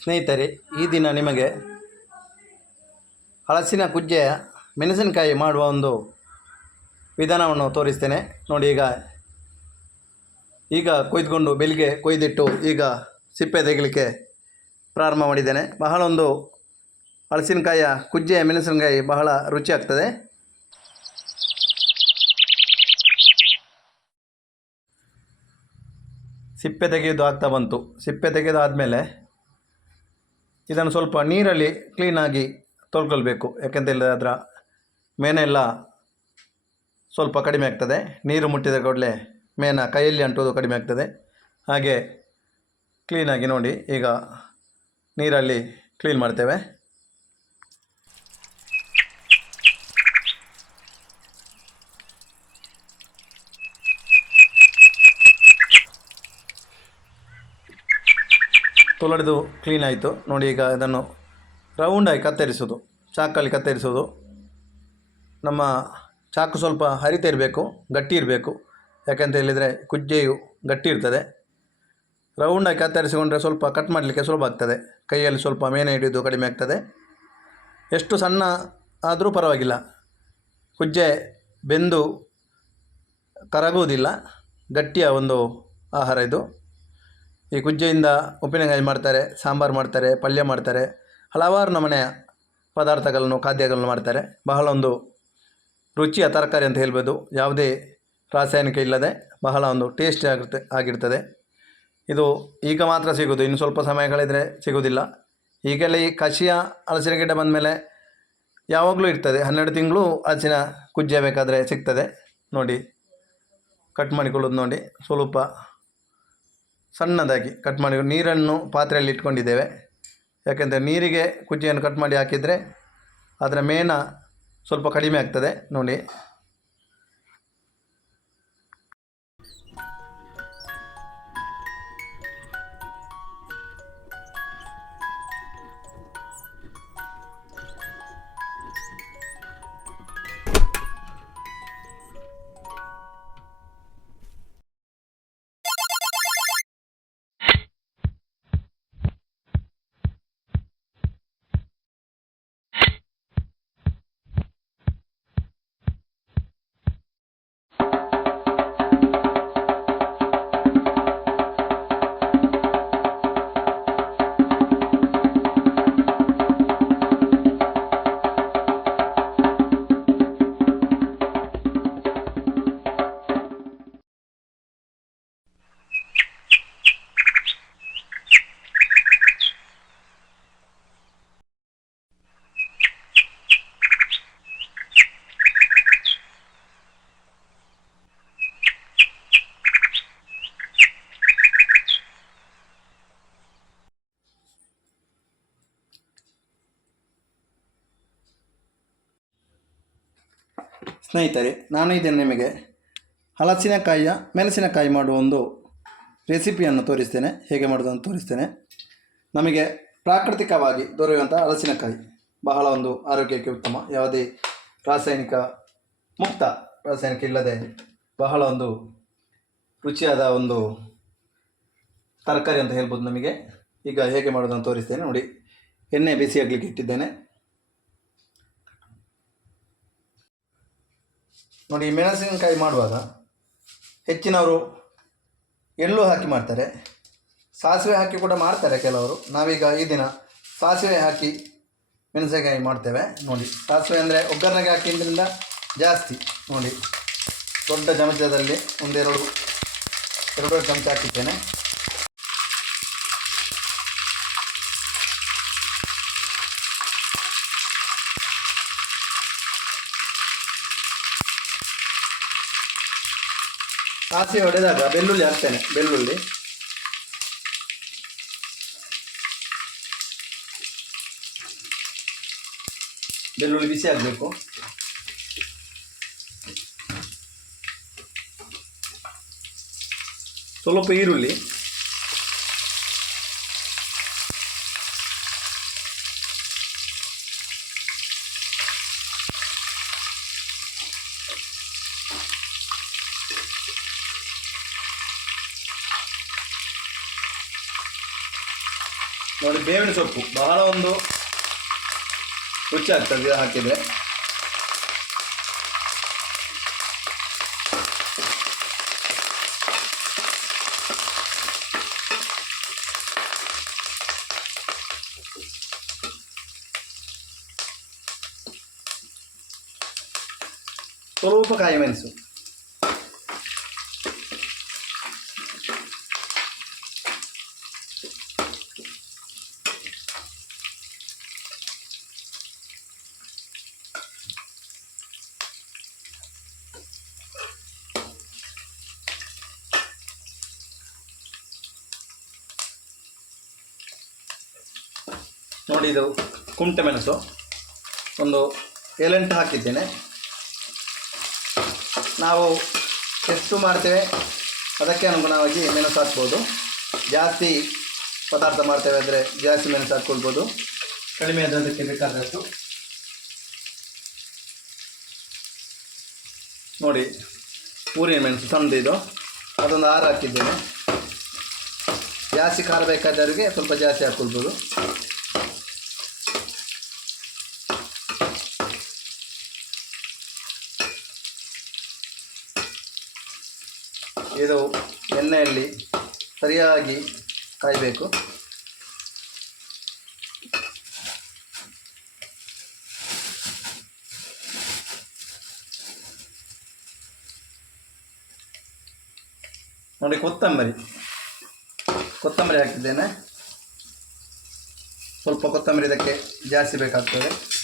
ಸ್ನೇಹಿತರೆ, ಈ ದಿನ ನಿಮಗೆ ಹಲಸಿನ ಕುಜ್ಜೆಯ ಮೆಣಸಿನಕಾಯಿ ಮಾಡುವ ಒಂದು ವಿಧಾನವನ್ನು ತೋರಿಸ್ತೇನೆ. ನೋಡಿ ಈಗ ಈಗ ಕೊಯ್ದುಕೊಂಡು ಬೆಳಿಗ್ಗೆ ಕೊಯ್ದಿಟ್ಟು ಈಗ ಸಿಪ್ಪೆ ತೆಗಿಲಿಕ್ಕೆ ಪ್ರಾರಂಭ ಮಾಡಿದ್ದೇನೆ. ಬಹಳ ಒಂದು ಹಲಸಿನಕಾಯಿಯ ಕುಜ್ಜೆಯ ಮೆಣಸಿನಕಾಯಿ ಬಹಳ ರುಚಿಯಾಗ್ತದೆ ಸಿಪ್ಪೆ ತೆಗೆಯೋದು ಆಗ್ತಾ ಬಂತು. ಸಿಪ್ಪೆ ತೆಗೆದಾದಮೇಲೆ ಇದನ್ನು ಸ್ವಲ್ಪ ನೀರಲ್ಲಿ ಕ್ಲೀನಾಗಿ ತೊಳ್ಕೊಳ್ಬೇಕು. ಯಾಕೆಂತ ಹೇಳಿದ್ರೆ ಅದರ ಮೇನೆಲ್ಲ ಸ್ವಲ್ಪ ಕಡಿಮೆ ಆಗ್ತದೆ. ನೀರು ಮುಟ್ಟಿದ ಕೂಡಲೇ ಮೇನ ಕೈಯಲ್ಲಿ ಅಂಟುವುದು ಕಡಿಮೆ ಆಗ್ತದೆ. ಹಾಗೆ ಕ್ಲೀನಾಗಿ ನೋಡಿ, ಈಗ ನೀರಲ್ಲಿ ಕ್ಲೀನ್ ಮಾಡ್ತೇವೆ. ತೊಳೆದು ಕ್ಲೀನ್ ಆಯಿತು. ನೋಡಿ ಈಗ ಇದನ್ನು ರೌಂಡಾಗಿ ಕತ್ತರಿಸೋದು. ಚಾಕಲ್ಲಿ ಕತ್ತರಿಸೋದು. ನಮ್ಮ ಚಾಕು ಸ್ವಲ್ಪ ಹರಿತಾ ಇರಬೇಕು, ಗಟ್ಟಿ ಇರಬೇಕು. ಯಾಕೆಂತ ಹೇಳಿದರೆ ಕುಜ್ಜೆಯು ಗಟ್ಟಿ ಇರ್ತದೆ. ರೌಂಡಾಗಿ ಕತ್ತರಿಸಿಕೊಂಡ್ರೆ ಸ್ವಲ್ಪ ಕಟ್ ಮಾಡಲಿಕ್ಕೆ ಸುಲಭ ಆಗ್ತದೆ. ಕೈಯಲ್ಲಿ ಸ್ವಲ್ಪ ಮೇನೆ ಹಿಡಿಯೋದು ಕಡಿಮೆ ಆಗ್ತದೆ. ಎಷ್ಟು ಸಣ್ಣ ಆದರೂ ಪರವಾಗಿಲ್ಲ. ಕುಜ್ಜೆ ಬೆಂದು ಕರಗುವುದಿಲ್ಲ. ಗಟ್ಟಿಯ ಒಂದು ಆಹಾರ ಇದು. ಈ ಕುಜ್ಜೆಯಿಂದ ಉಪ್ಪಿನಕಾಯಿ ಮಾಡ್ತಾರೆ, ಸಾಂಬಾರು ಮಾಡ್ತಾರೆ, ಪಲ್ಯ ಮಾಡ್ತಾರೆ, ಹಲವಾರು ನಮೂನೆಯ ಪದಾರ್ಥಗಳನ್ನು, ಖಾದ್ಯಗಳನ್ನು ಮಾಡ್ತಾರೆ. ಬಹಳ ಒಂದು ರುಚಿಯ ತರಕಾರಿ ಅಂತ ಹೇಳ್ಬೋದು. ಯಾವುದೇ ರಾಸಾಯನಿಕ ಇಲ್ಲದೆ ಬಹಳ ಒಂದು ಟೇಸ್ಟಿ ಆಗಿರುತ್ತೆ, ಆಗಿರ್ತದೆ. ಇದು ಈಗ ಮಾತ್ರ ಸಿಗೋದು ಇನ್ನು ಸ್ವಲ್ಪ ಸಮಯ ಕಳೆದರೆ ಸಿಗೋದಿಲ್ಲ ಈಗೆಲ್ಲ ಈ ಕಷಿಯ ಹಲಸಿನ ಗಿಡ ಬಂದಮೇಲೆ ಯಾವಾಗಲೂ ಇರ್ತದೆ. ಹನ್ನೆರಡು ತಿಂಗಳು ಹಲಸಿನ ಕುಜ್ಜೆ ಬೇಕಾದರೆ ಸಿಗ್ತದೆ. ನೋಡಿ ಕಟ್ ಮಾಡಿಕೊಳ್ಳೋದು ನೋಡಿ. ಸ್ವಲ್ಪ ಸಣ್ಣದಾಗಿ ಕಟ್ ಮಾಡಿ ನೀರನ್ನು ಪಾತ್ರೆಯಲ್ಲಿ ಇಟ್ಕೊಂಡಿದ್ದೇವೆ. ಯಾಕೆಂದರೆ ನೀರಿಗೆ ಕುಜ್ಜಿಯನ್ನು ಕಟ್ ಮಾಡಿ ಹಾಕಿದರೆ ಅದರ ಮೇನ ಸ್ವಲ್ಪ ಕಡಿಮೆ ಆಗ್ತದೆ. ನೋಡಿ. ಸ್ನೇಹಿತರೆ, ನಾನು ಇದನ್ನು ನಿಮಗೆ ಹಲಸಿನಕಾಯಿಯ ಮೆಣಸಿನಕಾಯಿ ಮಾಡುವ ಒಂದು ರೆಸಿಪಿಯನ್ನು ತೋರಿಸ್ತೇನೆ. ಹೇಗೆ ಮಾಡೋದನ್ನು ತೋರಿಸ್ತೇನೆ. ನಮಗೆ ಪ್ರಾಕೃತಿಕವಾಗಿ ದೊರೆಯುವಂಥ ಹಲಸಿನಕಾಯಿ ಬಹಳ ಒಂದು ಆರೋಗ್ಯಕ್ಕೆ ಉತ್ತಮ. ಯಾವುದೇ ರಾಸಾಯನಿಕ, ಮುಕ್ತ ರಾಸಾಯನಿಕ ಇಲ್ಲದೆ ಬಹಳ ಒಂದು ರುಚಿಯಾದ ಒಂದು ತರಕಾರಿ ಅಂತ ಹೇಳ್ಬೋದು ನಮಗೆ. ಈಗ ಹೇಗೆ ಮಾಡೋದನ್ನು ತೋರಿಸ್ತೇನೆ. ನೋಡಿ, ಎಣ್ಣೆ ಬಿಸಿಯಾಗಲಿಕ್ಕೆ ಇಟ್ಟಿದ್ದೇನೆ. ನೋಡಿ, ಮೆಣಸಿನಕಾಯಿ ಮಾಡುವಾಗ ಹೆಚ್ಚಿನವರು ಎಳ್ಳು ಹಾಕಿ ಮಾಡ್ತಾರೆ. ಸಾಸಿವೆ ಹಾಕಿ ಕೂಡ ಮಾಡ್ತಾರೆ ಕೆಲವರು. ನಾವೀಗ ಈ ದಿನ ಸಾಸಿವೆ ಹಾಕಿ ಮೆಣಸಿನಕಾಯಿ ಮಾಡ್ತೇವೆ. ನೋಡಿ, ಸಾಸಿವೆ ಅಂದರೆ ಒಗ್ಗರಣೆಗೆ ಹಾಕಿದ್ರಿಂದ ಜಾಸ್ತಿ. ನೋಡಿ, ದೊಡ್ಡ ಚಮಚದಲ್ಲಿ ಒಂದೆರಡು, ಎರಡು ಚಮಚ ಹಾಕಿದ್ದೇನೆ. ಸಾಸಿವೆ ಹೊಡೆದಾಗ ಬೆಳ್ಳುಳ್ಳಿ ಹಾಕ್ತೇನೆ ಬೆಳ್ಳುಳ್ಳಿ. ಬೆಳ್ಳುಳ್ಳಿ ಬಿಸಿ ಆಗಬೇಕು. ಸ್ವಲ್ಪ ಈರುಳ್ಳಿ. ಬೇವಿನ ಸೊಪ್ಪು ಬಹಳ ಒಂದು ರುಚಿ ಆಗ್ತದೆ ಹಾಕಿದರೆ. ಸ್ವಲ್ಪ ಕಾಯಿ ಮೆಣಸು. ನೋಡಿ ಇದು ಕುಂಟೆ ಮೆಣಸು. ಒಂದು ಏಳೆಂಟು ಹಾಕಿದ್ದೇನೆ. ನಾವು ಎಷ್ಟು ಮಾಡ್ತೇವೆ? ಅದಕ್ಕೆ ಅನುಗುಣವಾಗಿ ಮೆಣಸು ಹಾಕ್ಬೋದು. ಜಾಸ್ತಿ ಪದಾರ್ಥ ಮಾಡ್ತೇವೆ ಅಂದರೆ ಜಾಸ್ತಿ ಮೆಣಸು ಹಾಕ್ಕೊಳ್ಬೋದು. ಕಡಿಮೆ ಅದಕ್ಕೆ ಬೇಕಾದಷ್ಟು ನೋಡಿ, ಊರಿನ ಮೆಣಸು ಸಣ್ಣದು ಇದು. ಅದೊಂದು ಆರು ಹಾಕಿದ್ದೇನೆ. ಜಾಸ್ತಿ ಖಾರ ಬೇಕಾದವರಿಗೆ ಸ್ವಲ್ಪ ಜಾಸ್ತಿ ಹಾಕ್ಕೊಳ್ಬೋದು. ಇದು ಎಣ್ಣೆಯಲ್ಲಿ ಸರಿಯಾಗಿ ಕಾಯಬೇಕು. ನೋಡಿ ಕೊತ್ತಂಬರಿ. ಕೊತ್ತಂಬರಿ ಹಾಕಿದ್ದೇನೆ. ಸ್ವಲ್ಪ ಕೊತ್ತಂಬರಿ ಇದಕ್ಕೆ ಜಾಸ್ತಿ ಬೇಕಾಗ್ತದೆ.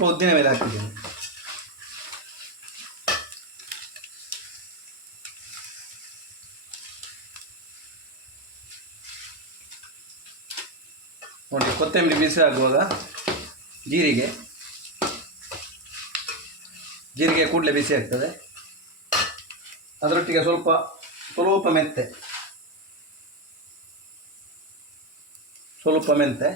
ಸ್ವಲ್ಪ ಉದ್ದಿನ ಮೇಲೆ ಹಾಕಿದ್ದೀನಿ ನೋಡಿ ಕೊತ್ತಂಬರಿ ಬಿಸಿ ಆಗುವಾಗ ಜೀರಿಗೆ. ಜೀರಿಗೆ ಕೂಡಲೇ ಬಿಸಿ ಆಗ್ತದೆ. ಅದರೊಟ್ಟಿಗೆ ಸ್ವಲ್ಪ ಸ್ವಲ್ಪ ಮೆಂತೆ ಸ್ವಲ್ಪ ಮೆಂತೆ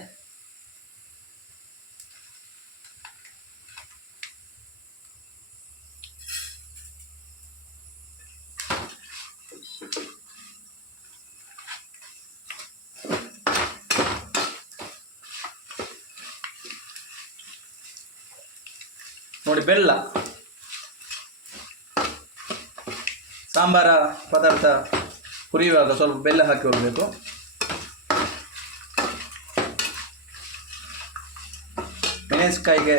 ನೋಡಿ, ಬೆಲ್ಲ. ಸಾಂಬಾರ ಪದಾರ್ಥ ಹುರಿಯುವಾಗ ಸ್ವಲ್ಪ ಬೆಲ್ಲ ಹಾಕಿ ಹೋಗಬೇಕು ಮೆಣಸಿನಕಾಯಿಗೆ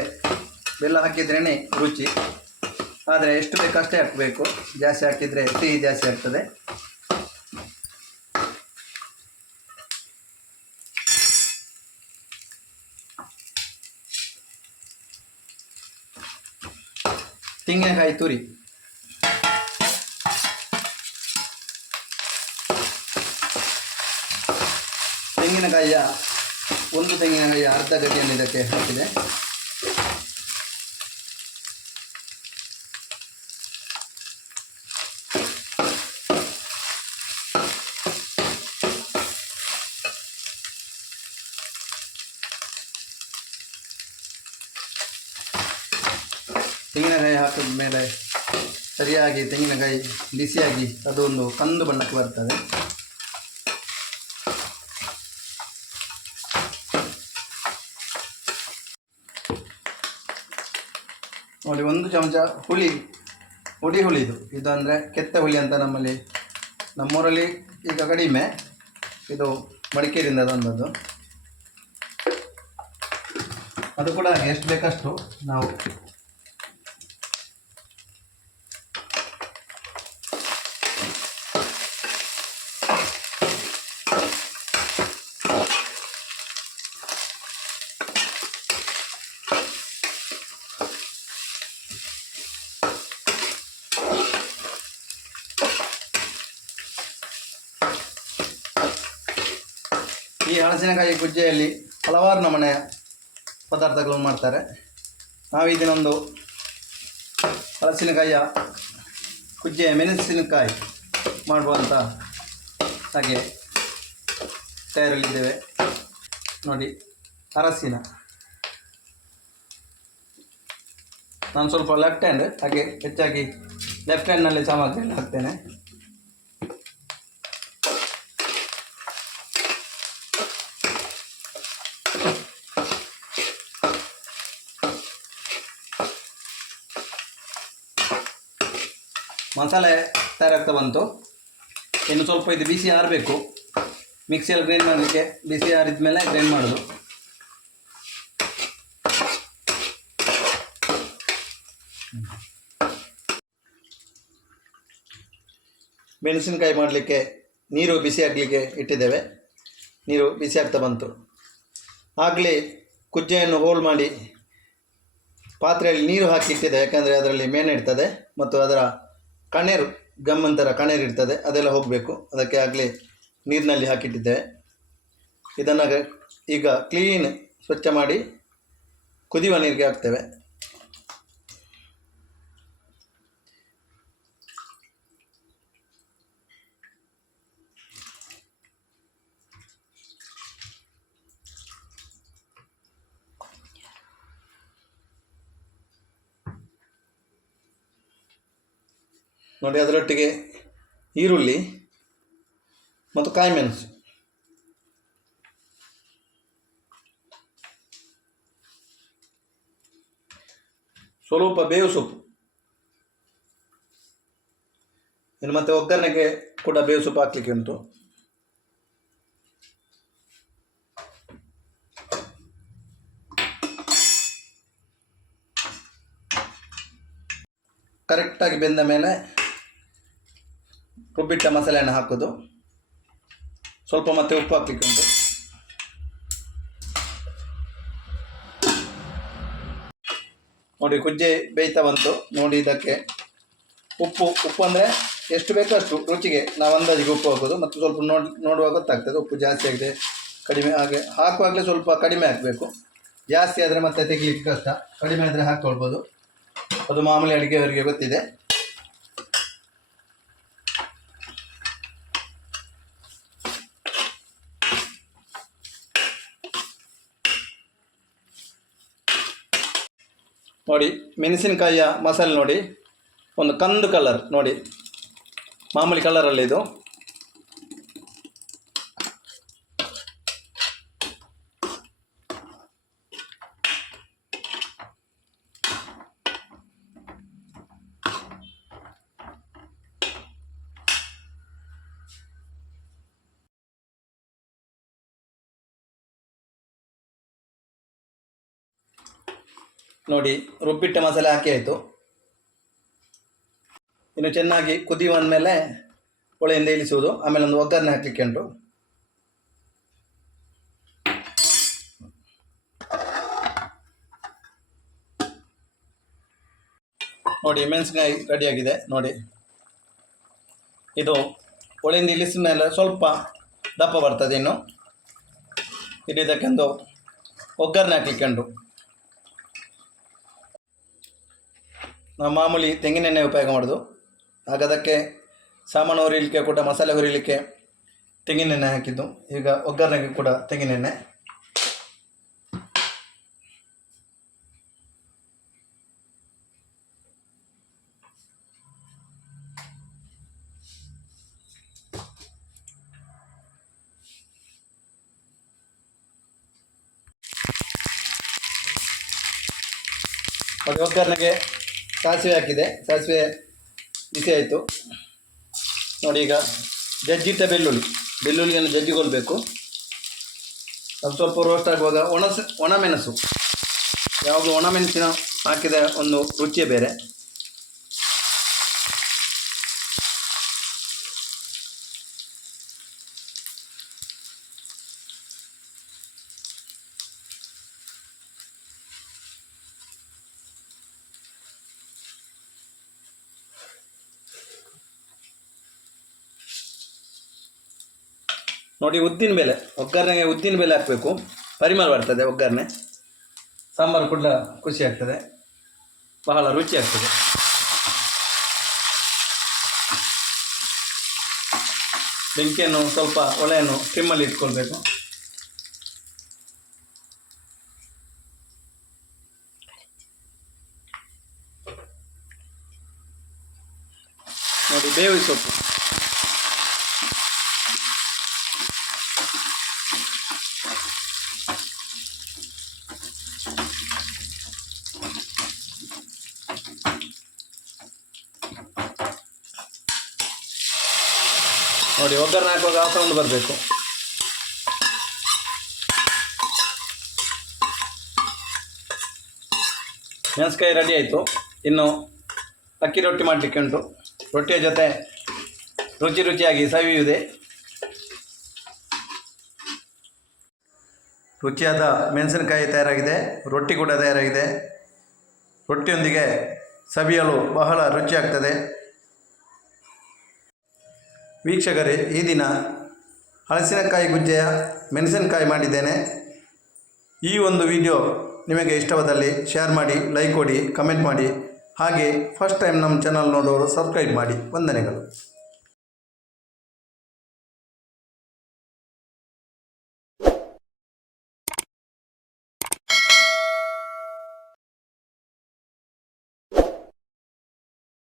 ಬೆಲ್ಲ ಹಾಕಿದ್ರೇ ರುಚಿ. ಆದರೆ ಎಷ್ಟು ಬೇಕಷ್ಟೇ ಹಾಕಬೇಕು. ಜಾಸ್ತಿ ಹಾಕಿದರೆ ಸಿಹಿ ಜಾಸ್ತಿ ಆಗ್ತದೆ. ತೆಂಗಿನಕಾಯಿ ತುರಿ. ತೆಂಗಿನಕಾಯಿಯ ಒಂದು ತೆಂಗಿನಕಾಯಿಯ ಅರ್ಧ ಗಡ್ಡೆಯನ್ನು ಇದಕ್ಕೆ ಹಾಕಿದೆ. ತೆಂಗಿನಕಾಯಿ ಹಾಕಿದ ಮೇಲೆ ಸರಿಯಾಗಿ ತೆಂಗಿನಕಾಯಿ ಬಿಸಿಯಾಗಿ ಅದೊಂದು ಕಂದು ಬಣ್ಣಕ್ಕೆ ಬರ್ತದೆ. ನೋಡಿ, ಒಂದು ಚಮಚ ಹುಳಿ, ಹುಡಿ ಹುಳಿ ಇದು ಅಂದರೆ ಕೆತ್ತ ಹುಳಿ ಅಂತ ನಮ್ಮಲ್ಲಿ, ನಮ್ಮೂರಲ್ಲಿ ಈಗ ಕಡಿಮೆ. ಇದು ಮಡಿಕೇರಿಯಿಂದ ತಂದದ್ದು. ಅದು ಕೂಡ ಎಷ್ಟು ಬೇಕಷ್ಟು ನಾವು ಈ ಹಲಸಿನಕಾಯಿ ಗುಜ್ಜೆಯಲ್ಲಿ ಹಲವಾರು ನಮೂನೆಯ ಪದಾರ್ಥಗಳನ್ನು ಮಾಡ್ತಾರೆ. ನಾವು ಇದನ್ನೊಂದು ಹಲಸಿನಕಾಯಿಯ ಗುಜ್ಜೆಯ ಮೆಣಸಿನಕಾಯಿ ಮಾಡುವಂಥ ಹಾಗೆ ತಯಾರಲ್ಲಿದ್ದೇವೆ ನೋಡಿ, ಅರಸಿನ. ನಾನು ಸ್ವಲ್ಪ ಲೆಫ್ಟ್ ಹ್ಯಾಂಡ್ ಹಾಗೆ ಹೆಚ್ಚಾಗಿ ಲೆಫ್ಟ್ ಹ್ಯಾಂಡ್ನಲ್ಲಿ ಸಾಮಗ್ರಿ ಹಾಕ್ತೇನೆ. ಮಸಾಲೆ ತಯಾರಾಗ್ತಾ ಬಂತು. ಇನ್ನು ಸ್ವಲ್ಪ ಇದು ಬಿಸಿ ಆರಬೇಕು. ಮಿಕ್ಸಿಯಲ್ಲಿ ಗ್ರೈಂಡ್ ಮಾಡಲಿಕ್ಕೆ ಬಿಸಿ ಆರಿದ ಮೇಲೆ ಗ್ರೈಂಡ್ ಮಾಡೋದು. ಮೆಣಸಿನಕಾಯಿ ಮಾಡಲಿಕ್ಕೆ ನೀರು ಬಿಸಿ ಆಗಲಿಕ್ಕೆ ಇಟ್ಟಿದ್ದೇವೆ. ನೀರು ಬಿಸಿ ಆಗ್ತಾ ಬಂತು. ಆಗಲಿ ಕುಜ್ಜೆಯನ್ನು ಹೋಲ್ ಮಾಡಿ ಪಾತ್ರೆಯಲ್ಲಿ ನೀರು ಹಾಕಿ ಇಟ್ಟಿದ್ದೇವೆ. ಯಾಕೆಂದರೆ ಅದರಲ್ಲಿ ಮೇನೆ ಇರ್ತದೆ ಮತ್ತು ಅದರ ಕಣ್ಣೀರು ಗಮ್ಮಂತರ ಕಣೇರು ಇರ್ತದೆ, ಅದೆಲ್ಲ ಹೋಗಬೇಕು. ಅದಕ್ಕೆ ಆಗಲೇ ನೀರಿನಲ್ಲಿ ಹಾಕಿಟ್ಟಿದ್ದೇವೆ ಇದನ್ನು ಈಗ ಕ್ಲೀನ್ ಸ್ವಚ್ಛ ಮಾಡಿ ಕುದಿಯುವ ನೀರಿಗೆ ಹಾಕ್ತೇವೆ. ನೋಡಿ ಅದರೊಟ್ಟಿಗೆ ಈರುಳ್ಳಿ ಮತ್ತು ಕಾಯಿಮೆಣಸು ಸ್ವಲ್ಪ ಬೇವು ಸೊಪ್ಪು. ಇನ್ನು ಮತ್ತೆ ಒಗ್ಗರಣೆಗೆ ಕೂಡ ಬೇವು ಸೊಪ್ಪು ಹಾಕ್ಲಿಕ್ಕೆ ಉಂಟು. ಕರೆಕ್ಟಾಗಿ ಬೆಂದ ಮೇಲೆ ರುಬ್ಬಿಟ್ಟ ಮಸಾಲೆಯನ್ನು ಹಾಕೋದು. ಸ್ವಲ್ಪ ಮತ್ತೆ ಉಪ್ಪು ಹಾಕ್ಲಿಕ್ಕೆ ನೋಡಿ, ಕುಜ್ಜೆ ಬೇಯ್ತಾ ಬಂತು. ನೋಡಿ, ಇದಕ್ಕೆ ಉಪ್ಪು ಉಪ್ಪು ಅಂದರೆ ಎಷ್ಟು ಬೇಕೋ ಅಷ್ಟು ರುಚಿಗೆ ನಾವು ಅಂದಾಜಿಗೆ ಉಪ್ಪು ಹಾಕೋದು. ಮತ್ತು ಸ್ವಲ್ಪ ನೋಡಿ, ನೋಡುವಾಗ ಗೊತ್ತಾಗ್ತದೆ. ಉಪ್ಪು ಜಾಸ್ತಿ ಆಗಿದೆ, ಕಡಿಮೆ ಹಾಗೆ ಹಾಕುವಾಗಲೇ ಸ್ವಲ್ಪ ಕಡಿಮೆ ಹಾಕಬೇಕು. ಜಾಸ್ತಿ ಆದರೆ ಮತ್ತೆ ತೆಗಿಲಿಕ್ಕೆ ಕಷ್ಟ. ಕಡಿಮೆ ಆದರೆ ಹಾಕ್ಕೊಳ್ಬೋದು ಅದು ಮಾಮೂಲಿ ಅಡುಗೆಯವರಿಗೆ ಗೊತ್ತಿದೆ. ನೋಡಿ ಮೆಣಸಿನಕಾಯಿಯ ಮಸಾಲೆ ನೋಡಿ. ಒಂದು ಕಂದು ಕಲರ್ ನೋಡಿ. ಮಾಮೂಲಿ ಕಲರಲ್ಲಿ ನೋಡಿ, ರುಬ್ಬಿಟ್ಟ ಮಸಾಲೆ ಹಾಕಿ ಆಯಿತು. ಇನ್ನು ಚೆನ್ನಾಗಿ ಕುದಿ ಬಂದಮೇಲೆ ಹೊಳೆಯಿಂದ ಇಳಿಸುವುದು. ಆಮೇಲೆ ಒಂದು ಒಗ್ಗರಣೆ ಹಾಕಲಿಕ್ಕೆ ಉಂಟು. ನೋಡಿ, ಮೆಣಸಿನಕಾಯಿ ರೆಡಿಯಾಗಿದೆ. ನೋಡಿ. ಇದು ಹೊಳೆಯಿಂದ ಇಳಿಸಿದ ಮೇಲೆ ಸ್ವಲ್ಪ ದಪ್ಪ ಬರ್ತದೆ ಇನ್ನು. ಇದಕ್ಕೆ ಒಗ್ಗರಣೆ ಹಾಕಲಿಕ್ಕೆ ಉಂಟು. ನಾವು ಮಾಮೂಲಿ ತೆಂಗಿನೆಣ್ಣೆ ಉಪಯೋಗ ಮಾಡೋದು. ಆಗ ಅದಕ್ಕೆ ಸಾಮಾನು ಹುರಿಲಿಕ್ಕೆ ಕೂಡ ಮಸಾಲೆ ಹುರಿಲಿಕ್ಕೆ ತೆಂಗಿನೆಣ್ಣೆ ಹಾಕಿದ್ದು. ಈಗ ಒಗ್ಗರಣೆಗೆ ಕೂಡ ತೆಂಗಿನೆಣ್ಣೆ. ಅದು ಒಗ್ಗರಣೆಗೆ ಸಾಸಿವೆ ಹಾಕಿದೆ. ಸಾಸಿವೆ ಬಿಸಿ ಆಯಿತು. ನೋಡಿ ಈಗ ಜಜ್ಜಿಟ್ಟ ಬೆಳ್ಳುಳ್ಳಿ. ಬೆಳ್ಳುಳ್ಳಿಯನ್ನು ಜಜ್ಜಿಕೊಳ್ಬೇಕು. ಅದು ಸ್ವಲ್ಪ ರೋಸ್ಟ್ ಆಗುವಾಗ ಒಣಸ ಒಣಮೆಣಸು ಯಾವಾಗಲೂ ಒಣಮೆಣಸಿನ ಹಾಕಿದ ಒಂದು ರುಚಿಯೇ ಬೇರೆ. ನೋಡಿ ಉದ್ದಿನ ಬೆಲೆ ಒಗ್ಗರಣೆಗೆ ಉದ್ದಿನ ಬೆಲೆ ಹಾಕಬೇಕು. ಪರಿಮಳ ಬರ್ತದೆ ಒಗ್ಗರಣೆ. ಸಾಂಬಾರು ಕೂಡ ಖುಷಿ ಆಗ್ತದೆ. ಬಹಳ ರುಚಿ ಆಗ್ತದೆ. ಬೆಂಕಿಯನ್ನು ಸ್ವಲ್ಪ ಒಲೆಯನ್ನು ಕಿಮ್ಮಲ್ಲಿ ಇಟ್ಕೊಳ್ಬೇಕು. ನೋಡಿ ಬೇವಿ ಸೊಪ್ಪು. ನೋಡಿ, ಒಗ್ಗರಣೆ ಹಾಕುವಾಗ ಆ ಸೌಂಡ್ ಬರಬೇಕು. ಮೆಣಸ್ಕಾಯಿ ರೆಡಿ ಆಯಿತು. ಇನ್ನು ಅಕ್ಕಿ ರೊಟ್ಟಿ ಮಾಡಲಿಕ್ಕೆ ಉಂಟು. ರೊಟ್ಟಿಯ ಜೊತೆ ರುಚಿ ರುಚಿಯಾಗಿ ಸವಿಯುವುದೇ. ರುಚಿಯಾದ ಮೆಣಸಿನಕಾಯಿ ತಯಾರಾಗಿದೆ. ರೊಟ್ಟಿ ಕೂಡ ತಯಾರಾಗಿದೆ. ರೊಟ್ಟಿಯೊಂದಿಗೆ ಸವಿಯಲು ಬಹಳ ರುಚಿಯಾಗ್ತದೆ. ವೀಕ್ಷಕರೇ, ಈ ದಿನ ಹಲಸಿನಕಾಯಿ ಗುಜ್ಜೆಯ ಮೆಣಸಿನಕಾಯಿ ಮಾಡಿದ್ದೇನೆ. ಈ ಒಂದು ವಿಡಿಯೋ ನಿಮಗೆ ಇಷ್ಟವಾದಲ್ಲಿ ಶೇರ್ ಮಾಡಿ ಲೈಕ್ ಕೊಡಿ ಕಮೆಂಟ್ ಮಾಡಿ. ಹಾಗೆ ಫಸ್ಟ್ ಟೈಮ್ ನಮ್ಮ ಚಾನಲ್ ನೋಡೋರು ಸಬ್ಸ್ಕ್ರೈಬ್ ಮಾಡಿ. ವಂದನೆಗಳು.